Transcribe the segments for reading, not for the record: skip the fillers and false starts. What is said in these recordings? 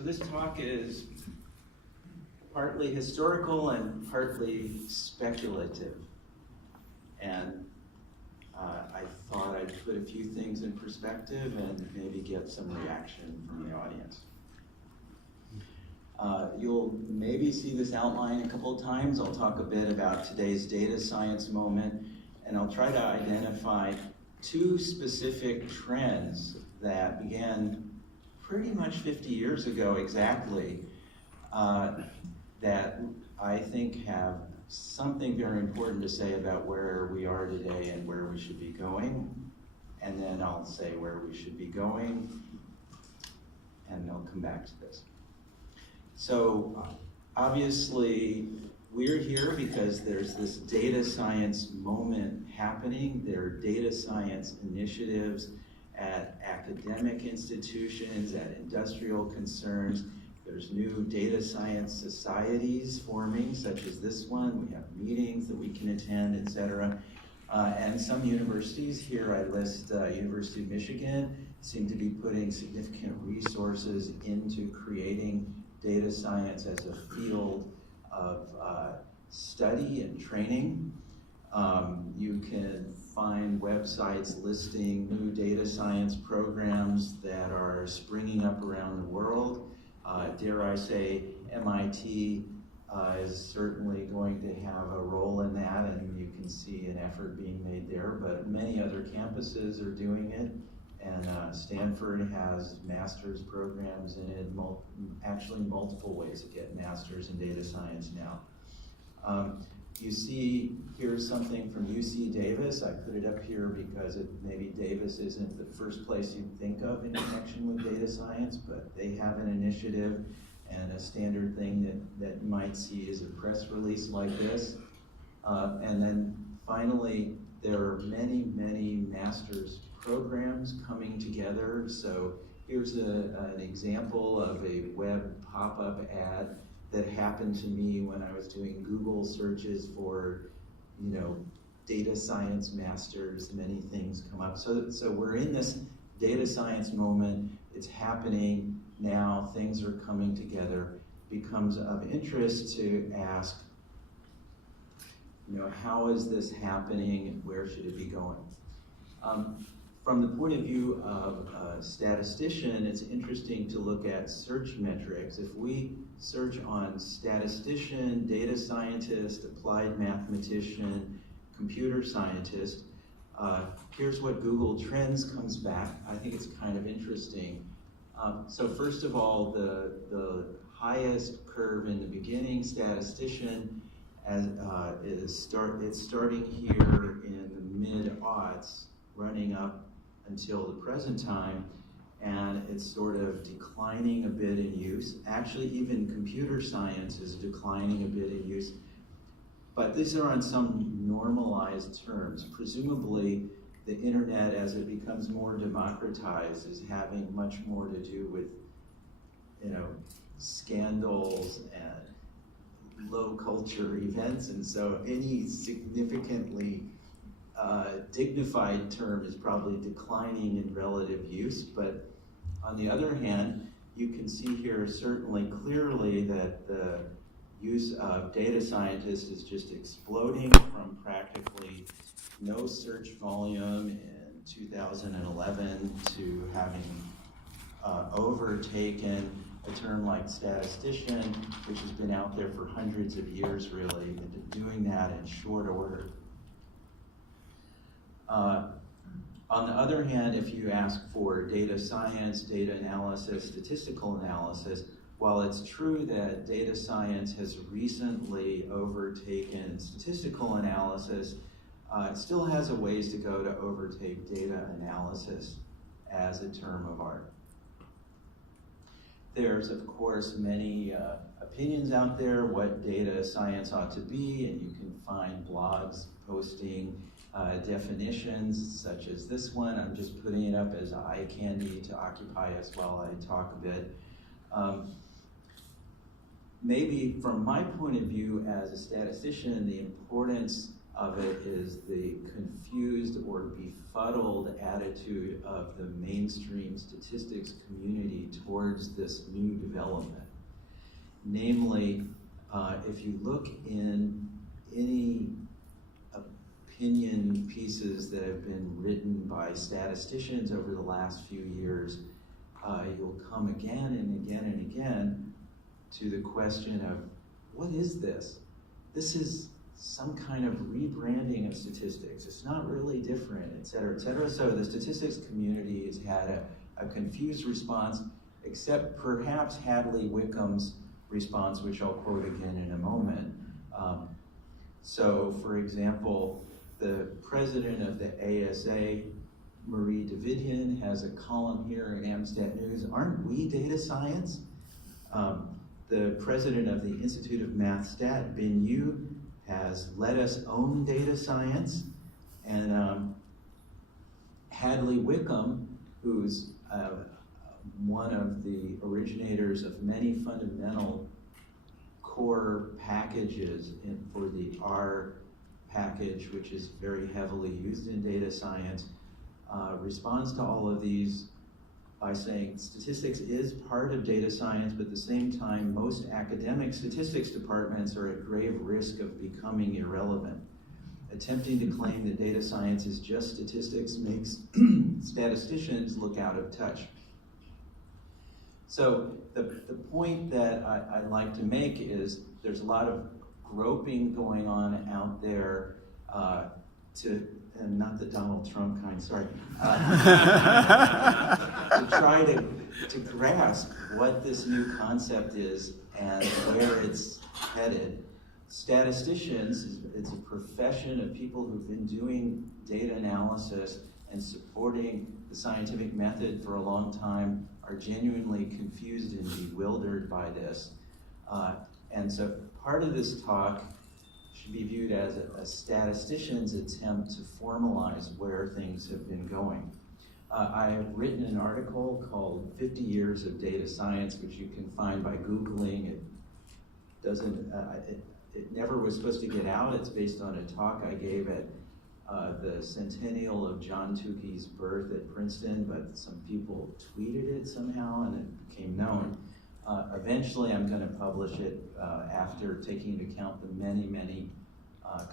So this talk is partly historical and partly speculative. And I thought I'd put a few things in perspective and maybe get some reaction from the audience. You'll maybe see this outline a couple of times. I'll talk a bit about today's data science moment, and I'll try to identify two specific trends that began pretty much 50 years ago exactly, that I think have something very important to say about where we are today and where we should be going. And then I'll say where we should be going, and I'll come back to this. So obviously, we're here because there's this data science moment happening. There are data science initiatives at academic institutions, at industrial concerns. There's new data science societies forming, such as this one. We have meetings that we can attend, et cetera. And some universities, here I list University of Michigan, seem to be putting significant resources into creating data science as a field of study and training. You can find websites listing new data science programs that are springing up around the world. Dare I say, MIT is certainly going to have a role in that, and you can see an effort being made there, but many other campuses are doing it, and Stanford has master's programs in it, actually multiple ways to get masters in data science now. You see here's something from UC Davis. I put it up here because maybe Davis isn't the first place you'd think of in connection with data science, but they have an initiative, and a standard thing that you might see is a press release like this. And then finally, there are many, many master's programs coming together. So here's an example of a web pop-up ad that happened to me when I was doing Google searches for, data science masters. Many things come up. So we're in this data science moment. It's happening now. Things are coming together. Becomes of interest to ask, how is this happening and where should it be going? From the point of view of a statistician, it's interesting to look at search metrics. If we search on statistician, data scientist, applied mathematician, computer scientist, here's what Google Trends comes back. I think it's kind of interesting. So first of all, the highest curve in the beginning, statistician, it's starting here in the mid-aughts, running up until the present time, and it's sort of declining a bit in use. Actually, even computer science is declining a bit in use, but these are on some normalized terms. Presumably, the internet, as it becomes more democratized, is having much more to do with, scandals and low culture events, and so any significantly dignified term is probably declining in relative use. But on the other hand, you can see here certainly clearly that the use of data scientists is just exploding from practically no search volume in 2011 to having overtaken a term like statistician, which has been out there for hundreds of years really, and doing that in short order. On the other hand, if you ask for data science, data analysis, statistical analysis, while it's true that data science has recently overtaken statistical analysis, it still has a ways to go to overtake data analysis as a term of art. There's, of course, many opinions out there what data science ought to be, and you can find blogs posting definitions such as this one. I'm just putting it up as eye candy to occupy us while I talk a bit. Maybe from my point of view as a statistician, the importance of it is the confused or befuddled attitude of the mainstream statistics community towards this new development. Namely, if you look in any opinion pieces that have been written by statisticians over the last few years, you'll come again and again and again to the question of, what is this? This is some kind of rebranding of statistics. It's not really different, et cetera, et cetera. So the statistics community has had a confused response, except perhaps Hadley Wickham's response, which I'll quote again in a moment. So, for example, the president of the ASA, Marie Davidian, has a column here in Amstat News, "Aren't we data science?" The president of the Institute of Math Stat, Bin Yu, has "Let us own data science." And Hadley Wickham, who's one of the originators of many fundamental core packages for the R package, which is very heavily used in data science, responds to all of these by saying statistics is part of data science, but at the same time, most academic statistics departments are at grave risk of becoming irrelevant. Attempting to claim that data science is just statistics makes statisticians look out of touch. So the point that I'd like to make is there's a lot of groping going on out there and not the Donald Trump kind, sorry, to try to grasp what this new concept is and where it's headed. Statisticians, it's a profession of people who've been doing data analysis and supporting the scientific method for a long time, are genuinely confused and bewildered by this. And so part of this talk should be viewed as a statistician's attempt to formalize where things have been going. I have written an article called 50 Years of Data Science, which you can find by Googling. It doesn't, it never was supposed to get out. It's based on a talk I gave at the centennial of John Tukey's birth at Princeton, but some people tweeted it somehow and it became known. Eventually I'm going to publish it after taking into account the many, many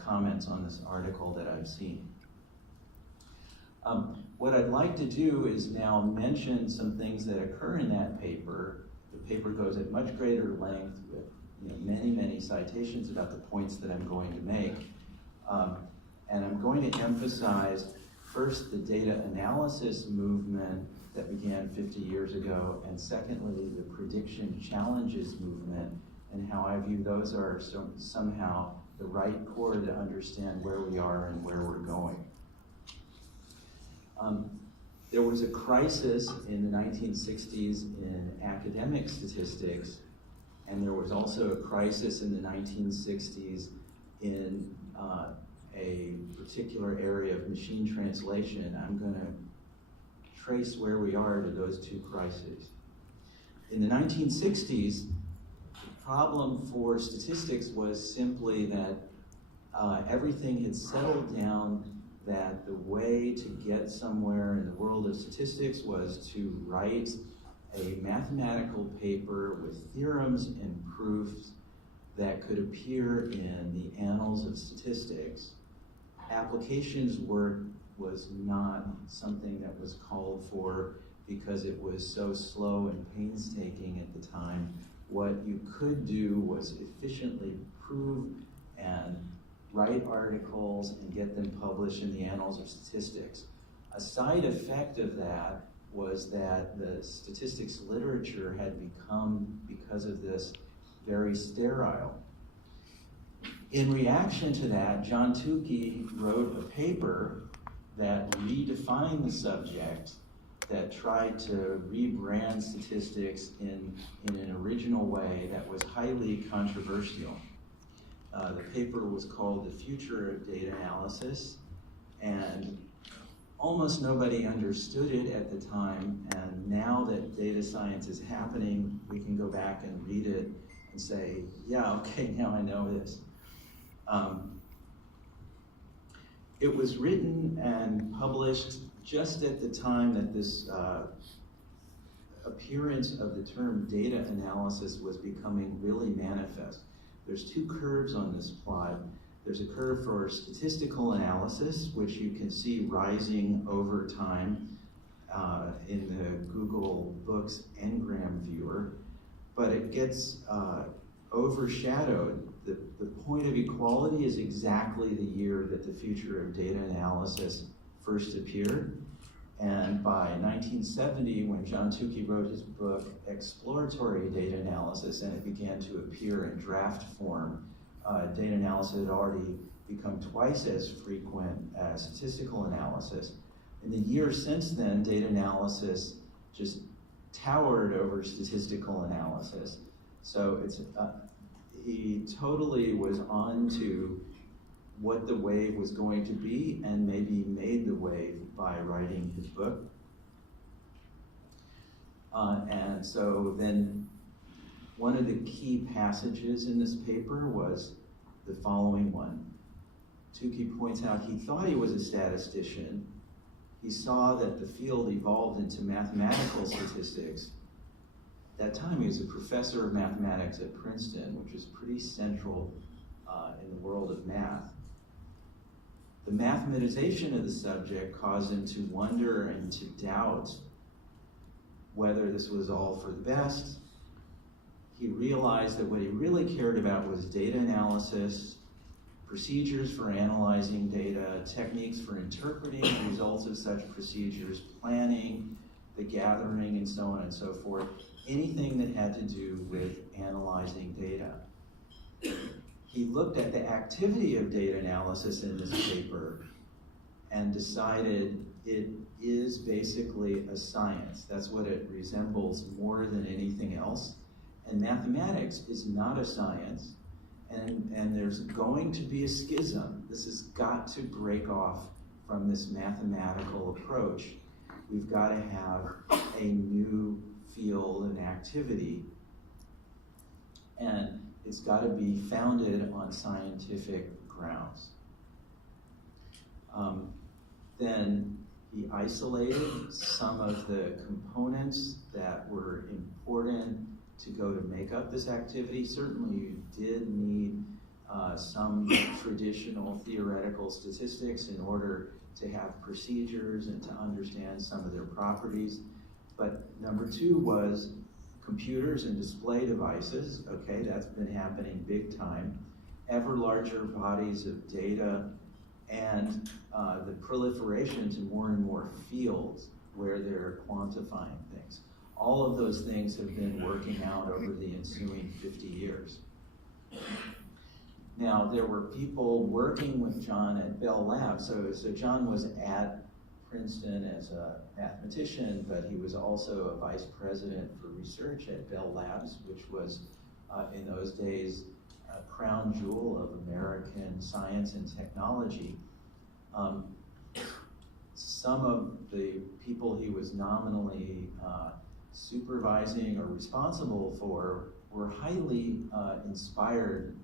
comments on this article that I've seen. What I'd like to do is now mention some things that occur in that paper. The paper goes at much greater length with many, many citations about the points that I'm going to make. And I'm going to emphasize first the data analysis movement that began 50 years ago, and secondly, the prediction challenges movement, and how I view those are somehow the right core to understand where we are and where we're going. There was a crisis in the 1960s in academic statistics, and there was also a crisis in the 1960s in a particular area of machine translation. I'm going to trace where we are to those two crises. In the 1960s, the problem for statistics was simply that everything had settled down, that the way to get somewhere in the world of statistics was to write a mathematical paper with theorems and proofs that could appear in the annals of statistics. Applications work was not something that was called for because it was so slow and painstaking at the time. What you could do was efficiently prove and write articles and get them published in the annals of statistics. A side effect of that was that the statistics literature had become, because of this, very sterile. In reaction to that, John Tukey wrote a paper that redefined the subject, that tried to rebrand statistics in an original way that was highly controversial. The paper was called The Future of Data Analysis, and almost nobody understood it at the time, and now that data science is happening, we can go back and read it and say, yeah, okay, now I know this. It was written and published just at the time that this appearance of the term data analysis was becoming really manifest. There's two curves on this plot. There's a curve for statistical analysis, which you can see rising over time in the Google Books Ngram viewer, but it gets overshadowed. The point of equality is exactly the year that the future of data analysis first appeared. And by 1970, when John Tukey wrote his book, Exploratory Data Analysis, and it began to appear in draft form, data analysis had already become twice as frequent as statistical analysis. In the years since then, data analysis just towered over statistical analysis. So he totally was on to what the wave was going to be, and maybe made the wave by writing his book. And so then one of the key passages in this paper was the following one. Tukey points out he thought he was a statistician. He saw that the field evolved into mathematical statistics. At that time, he was a professor of mathematics at Princeton, which was pretty central in the world of math. The mathematization of the subject caused him to wonder and to doubt whether this was all for the best. He realized that what he really cared about was data analysis, procedures for analyzing data, techniques for interpreting the results of such procedures, planning, the gathering, and so on and so forth. Anything that had to do with analyzing data. He looked at the activity of data analysis in this paper and decided it is basically a science. That's what it resembles more than anything else. And mathematics is not a science, and there's going to be a schism. This has got to break off from this mathematical approach. We've got to have a new field and activity, and it's got to be founded on scientific grounds. Then he isolated some of the components that were important to go to make up this activity. Certainly you did need some traditional theoretical statistics in order to have procedures and to understand some of their properties. But number two was computers and display devices. Okay, that's been happening big time. Ever larger bodies of data, and the proliferation to more and more fields where they're quantifying things. All of those things have been working out over the ensuing 50 years. Now, there were people working with John at Bell Labs. So John was at Princeton as a mathematician, but he was also a vice president for research at Bell Labs, which was, in those days, a crown jewel of American science and technology. Some of the people he was nominally supervising or responsible for were highly inspired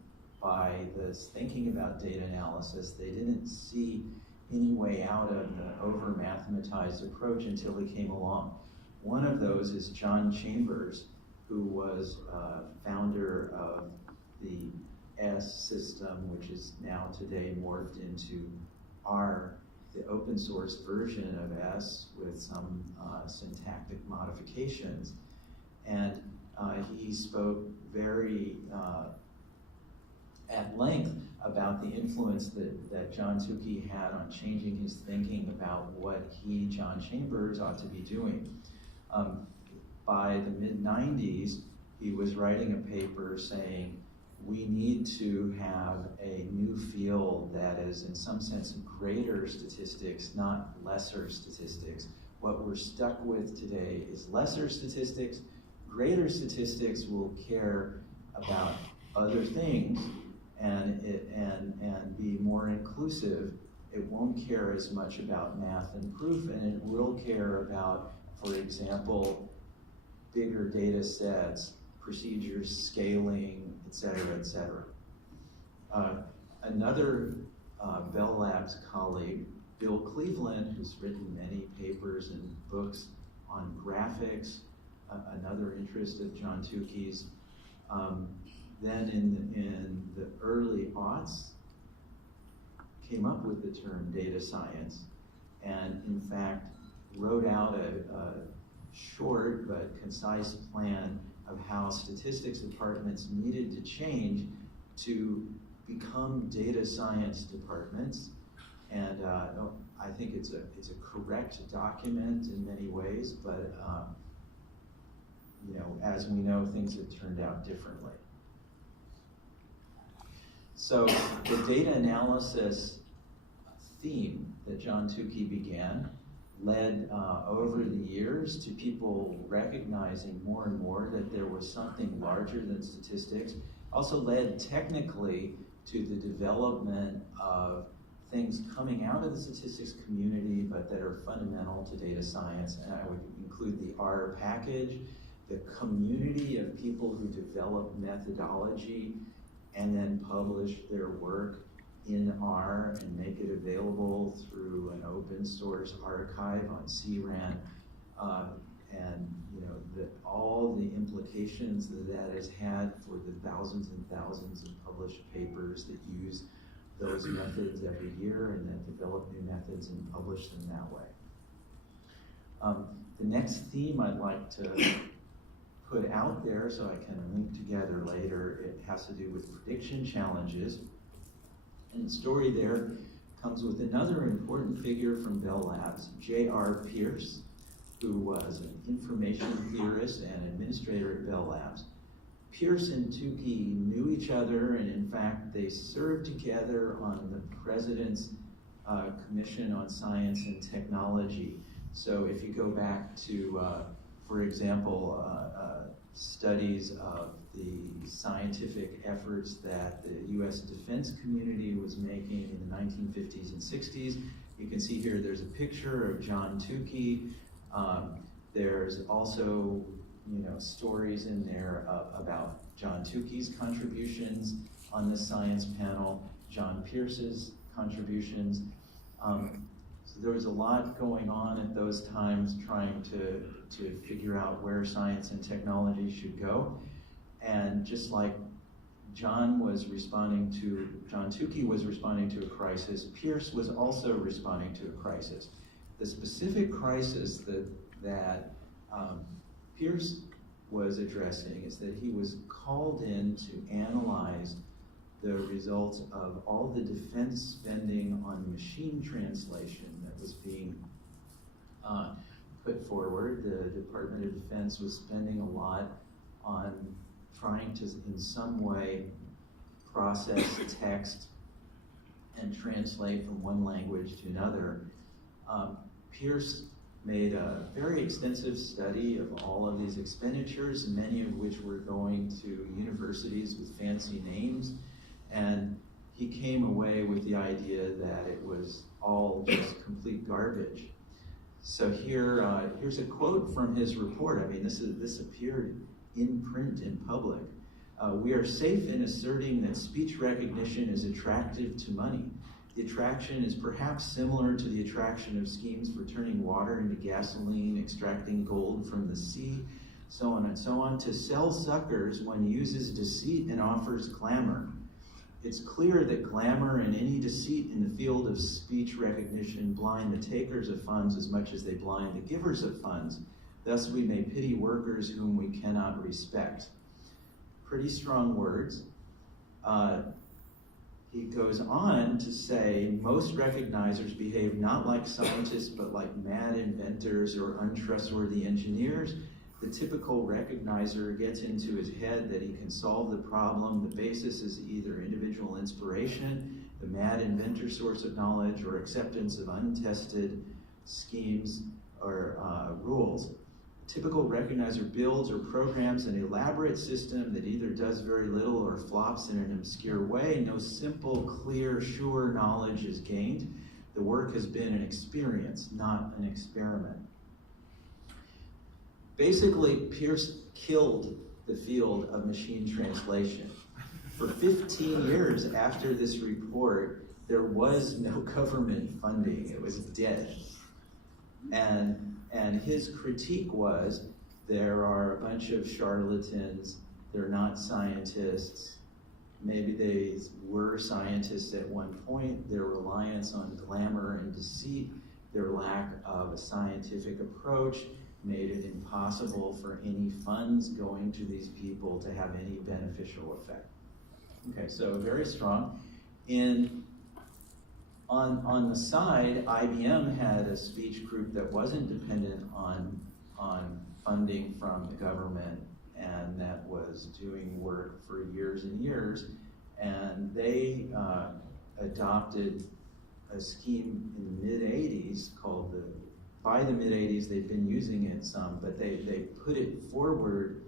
by this thinking about data analysis. They didn't see any way out of the over-mathematized approach until he came along. One of those is John Chambers, who was founder of the S system, which is now today morphed into R, the open source version of S with some syntactic modifications. And he spoke very at length about the influence that John Tukey had on changing his thinking about what he, John Chambers, ought to be doing. By the mid-90s, he was writing a paper saying, we need to have a new field that is, in some sense, greater statistics, not lesser statistics. What we're stuck with today is lesser statistics. Greater statistics will care about other things and be more inclusive. It won't care as much about math and proof, and it will care about, for example, bigger data sets, procedures, scaling, et cetera, et cetera. Another Bell Labs colleague, Bill Cleveland, who's written many papers and books on graphics, another interest of John Tukey's. Then in the early aughts, came up with the term data science, and in fact wrote out a short but concise plan of how statistics departments needed to change to become data science departments. And I think it's a correct document in many ways, but you know, as we know, things have turned out differently. So the data analysis theme that John Tukey began led over the years to people recognizing more and more that there was something larger than statistics. Also led technically to the development of things coming out of the statistics community, but that are fundamental to data science. And I would include the R package, the community of people who develop methodology and then publish their work in R and make it available through an open source archive on CRAN, and you know, all the implications that has had for the thousands and thousands of published papers that use those methods every year and then develop new methods and publish them that way. The next theme I'd like to put out there so I can link together later, it has to do with prediction challenges. And the story there comes with another important figure from Bell Labs, J.R. Pierce, who was an information theorist and administrator at Bell Labs. Pierce and Tukey knew each other, and in fact, they served together on the President's Commission on Science and Technology. So if you go back to, for example, studies of the scientific efforts that the U.S. defense community was making in the 1950s and 60s. You can see here there's a picture of John Tukey. There's also, you know, stories in there about John Tukey's contributions on the science panel, John Pierce's contributions. So there was a lot going on at those times trying to figure out where science and technology should go. And just like John Tukey was responding to a crisis, Pierce was also responding to a crisis. The specific crisis that Pierce was addressing is that he was called in to analyze the results of all the defense spending on machine translation that was being put forward. The Department of Defense was spending a lot on trying to, in some way, process text and translate from one language to another. Pierce made a very extensive study of all of these expenditures, many of which were going to universities with fancy names, and he came away with the idea that it was all just complete garbage. So here's a quote from his report. I mean, this appeared in print in public. We are safe in asserting that speech recognition is attractive to money. The attraction is perhaps similar to the attraction of schemes for turning water into gasoline, extracting gold from the sea, so on and so on. To sell suckers, one uses deceit and offers glamour. It's clear that glamour and any deceit in the field of speech recognition blind the takers of funds as much as they blind the givers of funds. Thus we may pity workers whom we cannot respect. Pretty strong words. He goes on to say, most recognizers behave not like scientists, but like mad inventors or untrustworthy engineers. The typical recognizer gets into his head that he can solve the problem. The basis is either individual inspiration, the mad inventor source of knowledge, or acceptance of untested schemes or rules. The typical recognizer builds or programs an elaborate system that either does very little or flops in an obscure way. No simple, clear, sure knowledge is gained. The work has been an experience, not an experiment. Basically, Pierce killed the field of machine translation. For 15 years after this report, there was no government funding. It was dead. And his critique was, there are a bunch of charlatans, they're not scientists, maybe they were scientists at one point, their reliance on glamour and deceit, their lack of a scientific approach made it impossible for any funds going to these people to have any beneficial effect. Okay, so very strong. On the side, IBM had a speech group that wasn't dependent on funding from the government, and that was doing work for years and years, and they adopted a scheme in the mid-'80s called by the mid-'80s they've been using it some, but they put it forward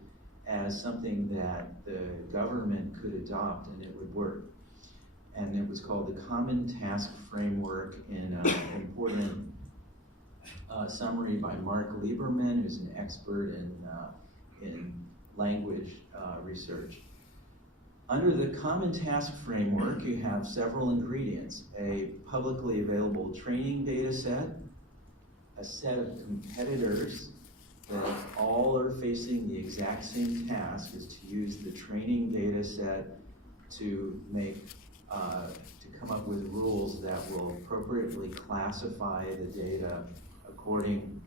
as something that the government could adopt and it would work. And it was called the Common Task Framework, in an important summary by Mark Lieberman, who's an expert in language research. Under the Common Task Framework, you have several ingredients: a publicly available training data set, a set of competitors that all are facing the exact same task, is to use the training data set to come up with rules that will appropriately classify the data according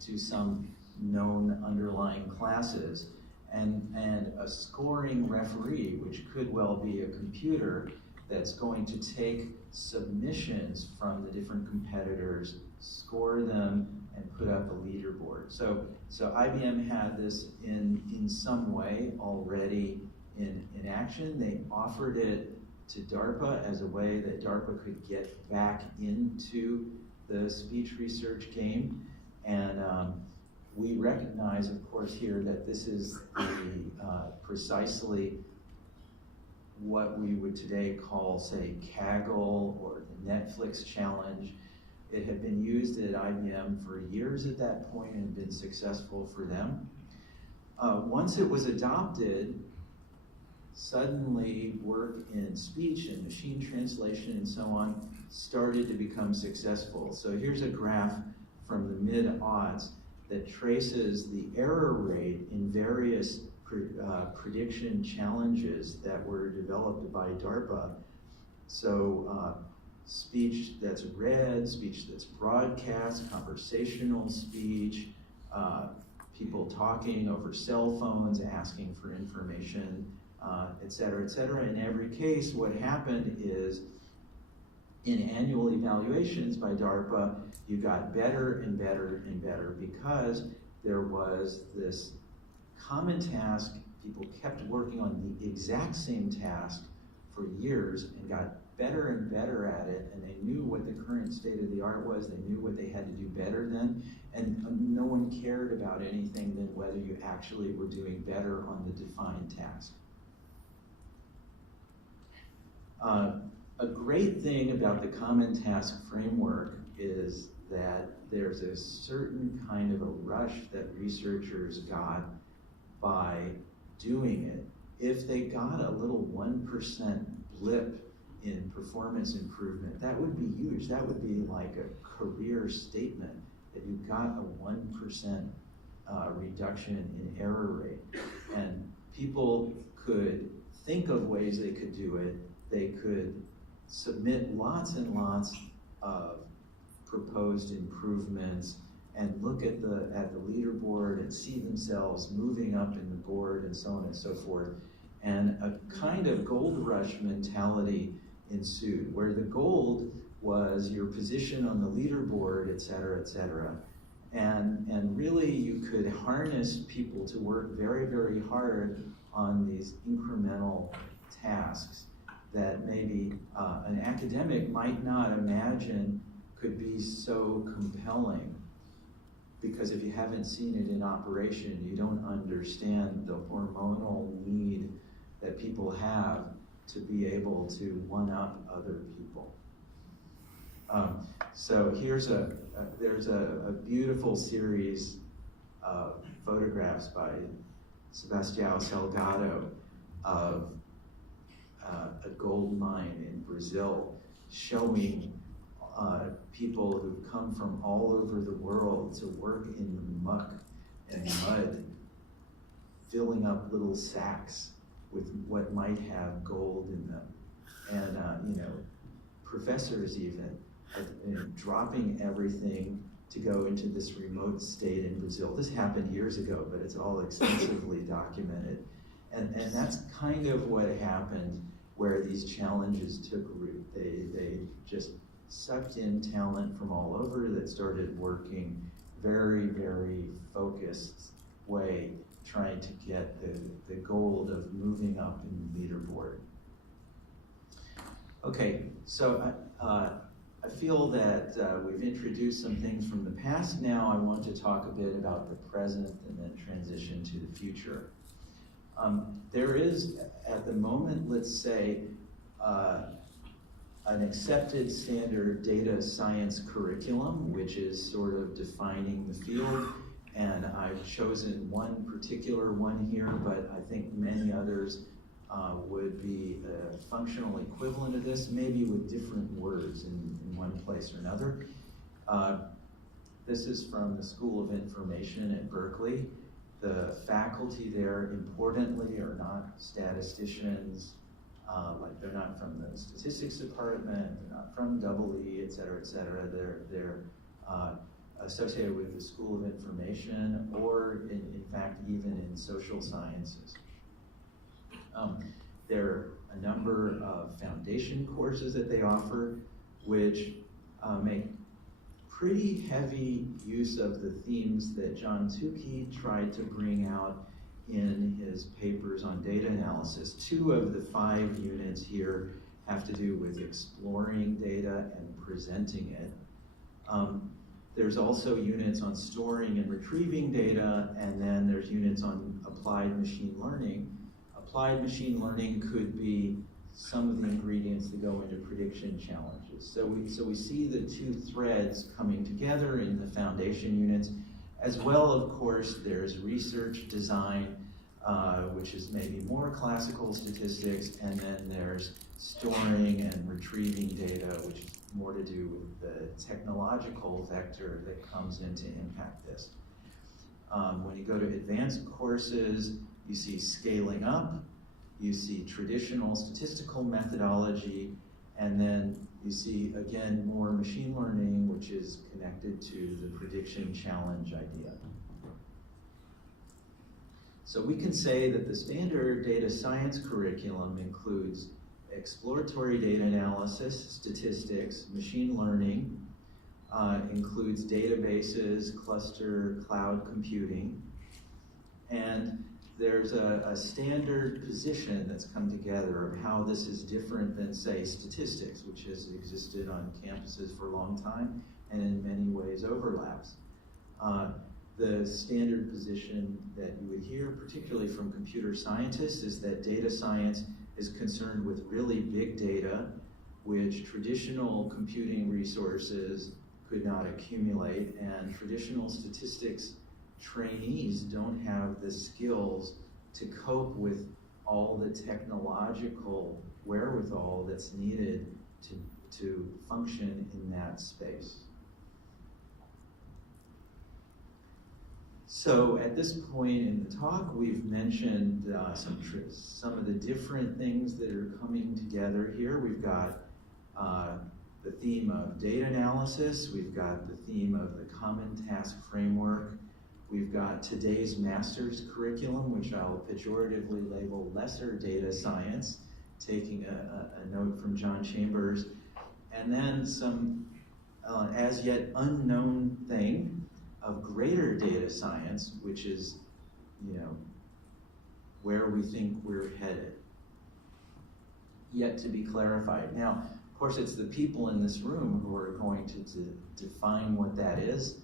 to some known underlying classes, and a scoring referee, which could well be a computer that's going to take submissions from the different competitors, score them, and put up a leaderboard. So IBM had this in some way already in action. They offered it to DARPA as a way that DARPA could get back into the speech research game. And we recognize, of course, here that this is precisely what we would today call, say, Kaggle or the Netflix challenge. It had been used at IBM for years at that point and been successful for them. Once it was adopted, suddenly work in speech and machine translation and so on started to become successful. So here's a graph from the mid-aughts that traces the error rate in various prediction challenges that were developed by DARPA. So speech that's read, speech that's broadcast, conversational speech, people talking over cell phones, asking for information, et cetera, et cetera. In every case, what happened is, in annual evaluations by DARPA, you got better and better and better because there was this common task. People kept working on the exact same task for years and got better and better at it, and they knew what the current state of the art was, they knew what they had to do better than, and no one cared about anything than whether you actually were doing better on the defined task. A great thing about the Common Task Framework is that there's a certain kind of a rush that researchers got by doing it. If they got a little 1% blip in performance improvement, that would be huge. That would be like a career statement, that you got a 1% reduction in error rate. And people could think of ways they could do it. They could submit lots and lots of proposed improvements and look at the leaderboard and see themselves moving up in the board and so on and so forth. And a kind of gold rush mentality ensued, where the gold was your position on the leaderboard, et cetera, et cetera. And really you could harness people to work very, very hard on these incremental tasks that maybe an academic might not imagine could be so compelling, because if you haven't seen it in operation, you don't understand the hormonal need that people have to be able to one-up other people. So here's there's a beautiful series of photographs by Sebastião Salgado of a gold mine in Brazil, showing people who've come from all over the world to work in the muck and mud, filling up little sacks with what might have gold in them. And professors even, dropping everything to go into this remote state in Brazil. This happened years ago, but it's all extensively documented. And that's kind of what happened where these challenges took root. They just sucked in talent from all over that started working very, very focused way, trying to get the gold of moving up in the leaderboard. Okay, so I feel that we've introduced some things from the past. Now I want to talk a bit about the present and then transition to the future. There is, at the moment, let's say, an accepted standard data science curriculum, which is sort of defining the field. And I've chosen one particular one here, but I think many others would be a functional equivalent of this, maybe with different words in one place or another. This is from the School of Information at Berkeley. The faculty there, importantly, are not statisticians, like they're not from the statistics department, they're not from EE, et cetera, et cetera. They're associated with the School of Information, or in fact, even in social sciences. There are a number of foundation courses that they offer, which make pretty heavy use of the themes that John Tukey tried to bring out in his papers on data analysis. 2 of the 5 units here have to do with exploring data and presenting it. There's also units on storing and retrieving data, and then there's units on applied machine learning. Applied machine learning could be some of the ingredients that go into prediction challenges. So we see the 2 threads coming together in the foundation units. As well, of course, there's research design, which is maybe more classical statistics, and then there's storing and retrieving data, which is more to do with the technological vector that comes in to impact this. When you go to advanced courses, you see scaling up, you see traditional statistical methodology, and then you see, again, more machine learning, which is connected to the prediction challenge idea. So we can say that the standard data science curriculum includes exploratory data analysis, statistics, machine learning, includes databases, cluster, cloud computing, and there's a standard position that's come together of how this is different than, say, statistics, which has existed on campuses for a long time and in many ways overlaps. The standard position that you would hear, particularly from computer scientists, is that data science is concerned with really big data, which traditional computing resources could not accumulate, and traditional statistics trainees don't have the skills to cope with all the technological wherewithal that's needed to function in that space. So at this point in the talk, we've mentioned some of the different things that are coming together here. We've got the theme of data analysis, we've got the theme of the Common Task Framework, we've got today's master's curriculum, which I'll pejoratively label lesser data science, taking a note from John Chambers, and then some as yet unknown thing of greater data science, which is, where we think we're headed, yet to be clarified. Now, of course, it's the people in this room who are going to define what that is.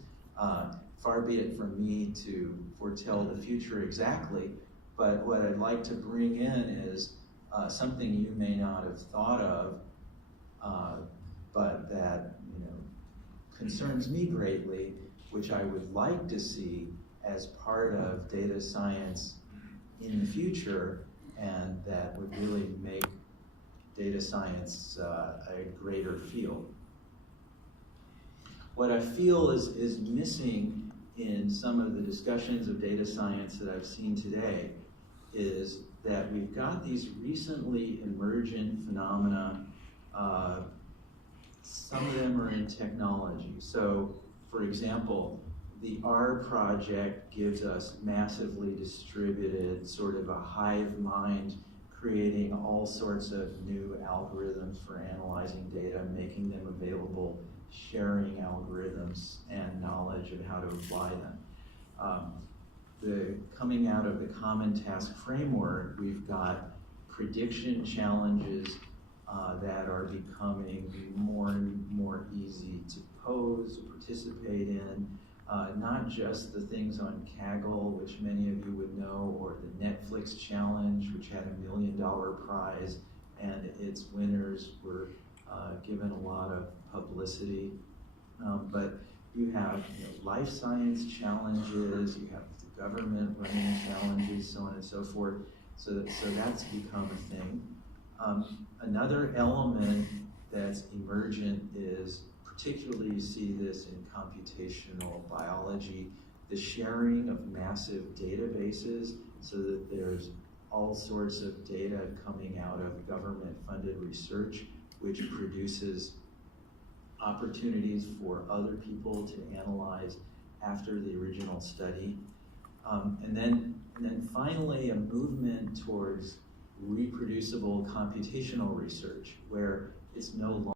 Far be it from me to foretell the future exactly, but what I'd like to bring in is something you may not have thought of, but that concerns me greatly, which I would like to see as part of data science in the future, and that would really make data science a greater field. What I feel is missing in some of the discussions of data science that I've seen today is that we've got these recently emergent phenomena. Some of them are in technology. So, for example, the R project gives us massively distributed, sort of a hive mind, creating all sorts of new algorithms for analyzing data, making them available, sharing algorithms and knowledge of how to apply them. Coming out of the Common Task Framework, we've got prediction challenges that are becoming more and more easy to pose, participate in. Not just the things on Kaggle, which many of you would know, or the Netflix challenge, which had $1 million prize, and its winners were given a lot of publicity. But you have life science challenges, you have the government running challenges, so on and so forth. So that's become a thing. Another element that's emergent is, particularly you see this in computational biology, the sharing of massive databases so that there's all sorts of data coming out of government-funded research, which produces opportunities for other people to analyze after the original study. And then finally, a movement towards reproducible computational research, where it's no longer